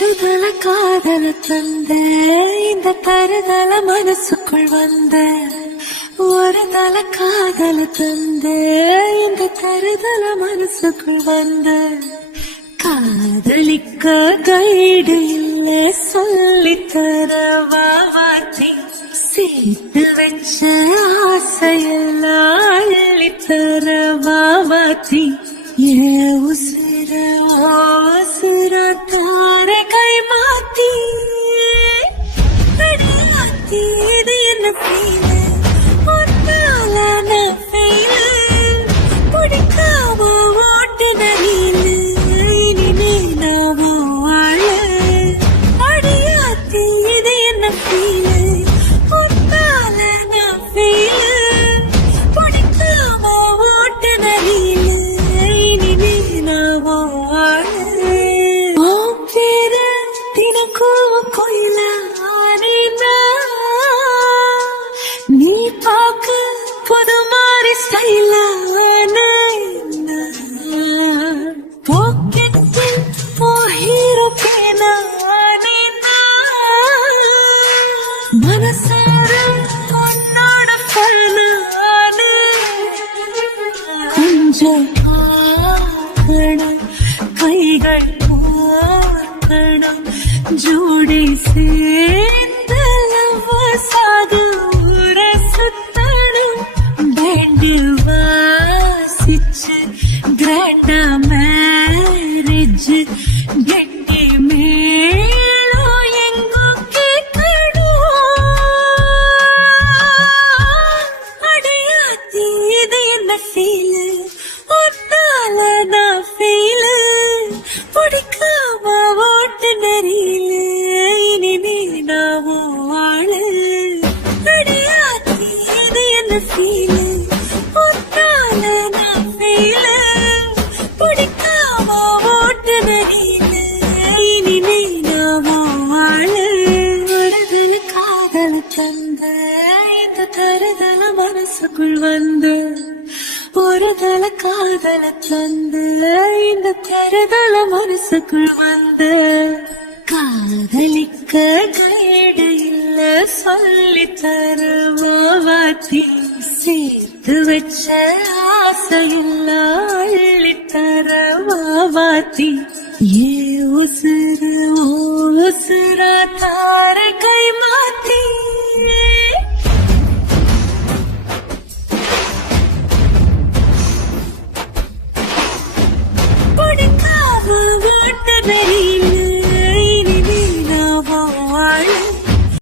தருதல காதல தந்த இந்த தருதல மனசுக்குள் வந்த ஒரு தல காதல தந்த இந்த தருதல மனசுக்குள் வந்த காதலிக்க கைடு இல்ல சொல்லித்தர வாவாத்தி சேர்த்து வச்ச ஆசையெல்லாம் அள்ளித்தர வாவாத்தி ஏ உசிர உசிர தார கை மாத்தி அடியாத்தி இது என்ன ஃபீல் ஒன்னால நான் ஃபெயில் பிடிக்காம ஓட்டு நரியில் இனிமே நாமோ வாழ அடியாத்தி இது என்ன ஃபீல் ஒன்னால நான் ஃபெயில் பிடிக்காம ஓட்டு நரியில் இனிமே நாமோ வாழ ஓ பேரு தினக்கும் கோயில நீ பாக்க புது மாதிரி ஸ்டைலான பாக்கெட்டில் ஓ ஹீரோ பேனா மனசார உன்னோட ஃபேனான கொஞ்சம் பார்க்கணும் கைகள் பார்க்கணும் ஜோடி சேர்ந்து சாக ஊர சுத்தணும் பேண்டு வாசிச்சு கிராண்டா மேரேஜ் கெட்டி மேலோ எங்கோ கேட்கணும் அடையாத்தி இது என்ன ஃபீல் ஒன்னால நான் ஃபீல் பிடிக்காம ஓட்டு நரியில இனிமே நாமோ வாழ அடையாத்தி இது என்ன ஃபீல் ஒன்னால நான் ஃபீல் பிடிக்காம ஓட்டு நரியில இனிமே நாமோ வாழ வருதல காதல தந்த இந்த தருதல மனசுக்குள் வந்து ஒரு தல காதல தந்து இந்த தருதல மனசுக்குள் வந்து காதலிக்க கைடு இல்ல சொல்லித்தர வாவாத்தி சேர்த்து வச்ச ஆசையெல்லாம் அள்ளித்தர வாவாத்தி ஏ உசுர ஓ உசுரா தார